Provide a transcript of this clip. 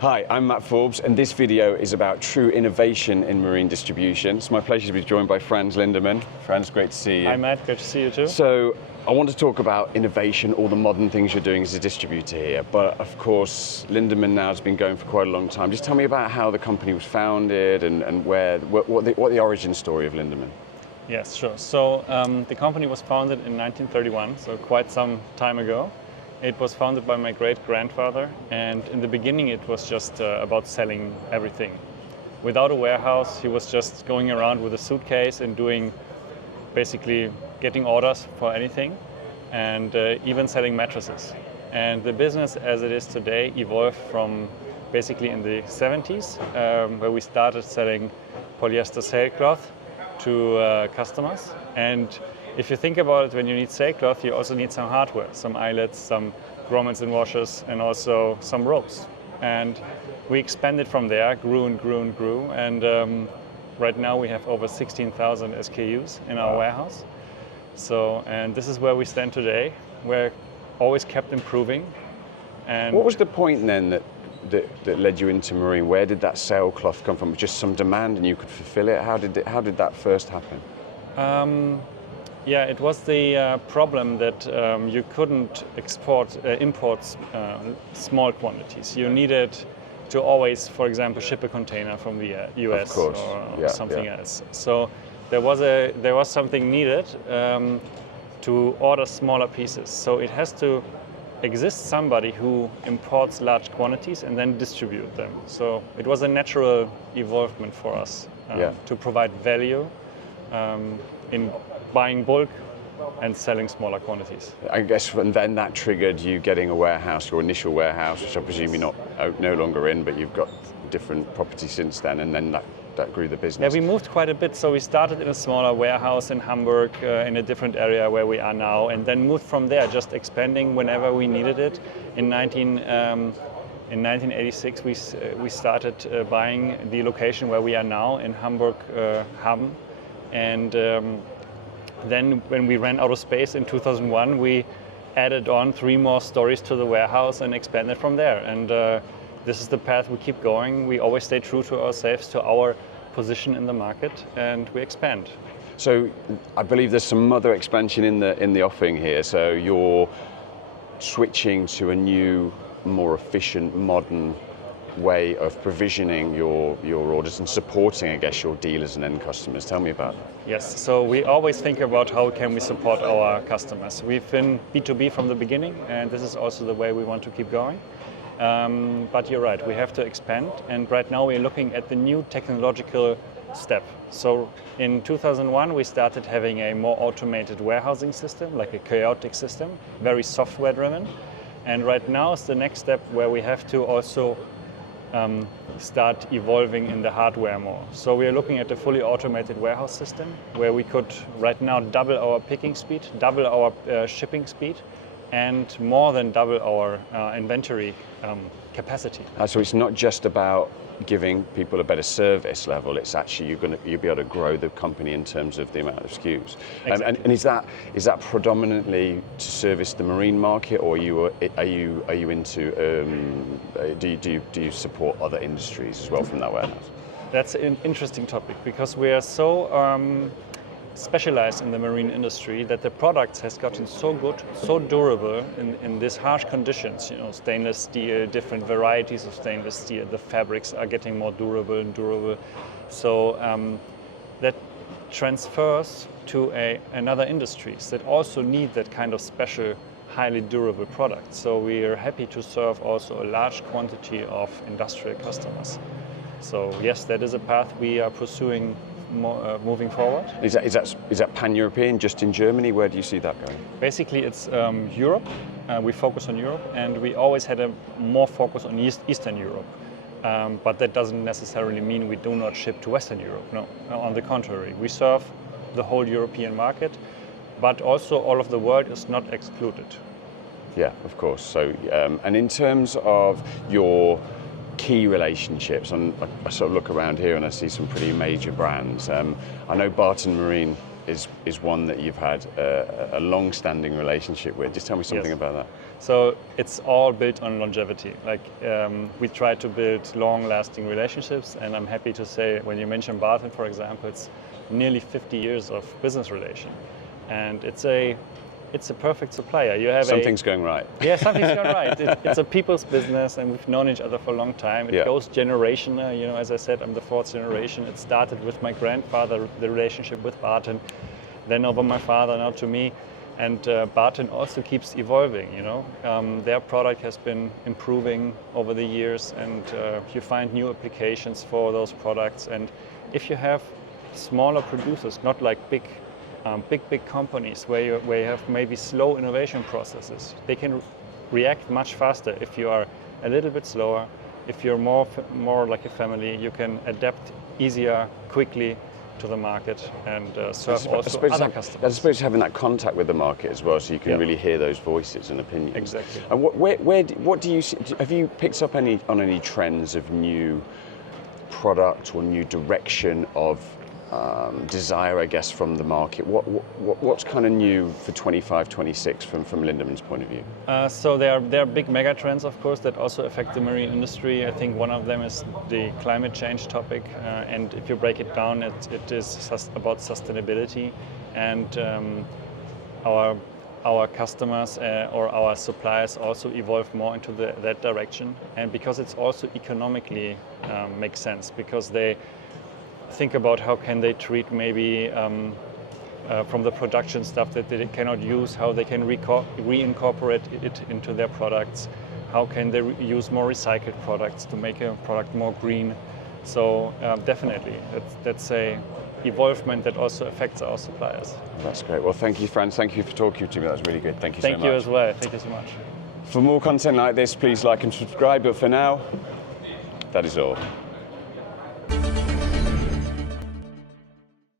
Hi, I'm Matt Forbes, and this video is about true innovation in marine distribution. It's my pleasure to be joined by Franz Lindemann. Franz, great to see you. Hi Matt, good to see you too. So, I want to talk about innovation, all the modern things you're doing as a distributor here, but of course, Lindemann now has been going for quite a long time. Just tell me about how the company was founded and what the origin story of Lindemann. Yes, sure. So, the company was founded in 1931, so quite some time ago. It was founded by my great-grandfather, and in the beginning it was just about selling everything. Without a warehouse, he was just going around with a suitcase and basically getting orders for anything, and even selling mattresses. And the business as it is today evolved from basically in the 70s, where we started selling polyester sailcloth to customers. And if you think about it, when you need sailcloth, you also need some hardware, some eyelets, some grommets and washers, and also some ropes. And we expanded from there, grew and grew and grew. And right now we have over 16,000 SKUs in our warehouse. So, and this is where we stand today. We're always kept improving. And what was the point then that led you into marine? Where did that sailcloth come from? Just some demand and you could fulfill it? How did that first happen? Yeah, it was the problem that you couldn't import small quantities. You needed to always, for example, ship a container from the US or something else. So there was something needed to order smaller pieces. So it has to exist somebody who imports large quantities and then distribute them. So it was a natural evolvement for us to provide value in buying bulk and selling smaller quantities. I guess, and then that triggered you getting a warehouse, your initial warehouse, which I presume you're no longer in, but you've got different properties since then, and then that grew the business. Yeah, we moved quite a bit. So we started in a smaller warehouse in Hamburg, in a different area where we are now, and then moved from there, just expanding whenever we needed it. In 1986, we started buying the location where we are now in Hamburg, Hamm, and then when we ran out of space in 2001, we added on 3 more stories to the warehouse and expanded from there. And this is the path we keep going. We always stay true to ourselves, to our position in the market, and we expand. So I believe there's some other expansion in the offing here. So you're switching to a new, more efficient, modern way of provisioning your orders and supporting, I guess, your dealers and end customers. Tell me about that. Yes, so we always think about how can we support our customers. We've been B2B from the beginning, and this is also the way we want to keep going. But you're right, we have to expand, and right now we're looking at the new technological step. So in 2001 we started having a more automated warehousing system, like a chaotic system, very software driven. And right now is the next step where we have to also start evolving in the hardware more. So we are looking at a fully automated warehouse system where we could right now double our picking speed, double our shipping speed, and more than double our inventory capacity. So it's not just about giving people a better service level, it's actually you'll be able to grow the company in terms of the amount of SKUs. Exactly. And is that predominantly to service the marine market, or are you into do you support other industries as well from that warehouse? That's an interesting topic, because we are so specialized in the marine industry that the products has gotten so good, so durable in these harsh conditions. You know, stainless steel, different varieties of stainless steel. The fabrics are getting more durable and durable. So that transfers to another industries that also need that kind of special, highly durable product. So we are happy to serve also a large quantity of industrial customers. So yes, that is a path we are pursuing moving forward. Is that pan-European, just in Germany? Where do you see that going? Basically, it's Europe. We focus on Europe, and we always had a more focus on Eastern Europe. But that doesn't necessarily mean we do not ship to Western Europe. No, on the contrary, we serve the whole European market, but also all of the world is not excluded. Yeah, of course. So, and in terms of your key relationships, and I sort of look around here and I see some pretty major brands. I know Barton Marine is one that you've had a long-standing relationship with. Just tell me something Yes. about that. So it's all built on longevity. Like we try to build long-lasting relationships, and I'm happy to say, when you mention Barton, for example, it's nearly 50 years of business relation, and it's a perfect supplier. You have Something's going right. Yeah, something's going right. It's a people's business, and we've known each other for a long time. It goes generational. You know, as I said, I'm the 4th generation. It started with my grandfather, the relationship with Barton, then over my father, now to me. And Barton also keeps evolving, you know. Their product has been improving over the years, and you find new applications for those products. And if you have smaller producers, not like big companies where you have maybe slow innovation processes, they can react much faster. If you are a little bit slower, if you're more like a family, you can adapt easier, quickly to the market, and serve also other customers. I suppose having that contact with the market as well, so you can really hear those voices and opinions. Exactly. And what do you see? Have you picked up any trends of new product or new direction of desire, I guess, from the market? What's kind of new for 25, 26 from Lindemann's point of view? So there are big mega trends, of course, that also affect the marine industry. I think one of them is the climate change topic, and if you break it down, it is about sustainability, and our customers or our suppliers also evolve more into that direction, and because it's also economically makes sense, because they think about how can they treat maybe from the production stuff that they cannot use, how they can reincorporate it into their products, how can they use more recycled products to make a product more green. So definitely, that's a evolvement that also affects our suppliers. That's great. Well, thank you, Franz. Thank you for talking to me. That was really good. Thank you so much. Thank you as well. Thank you so much. For more content like this, please like and subscribe. But for now, that is all.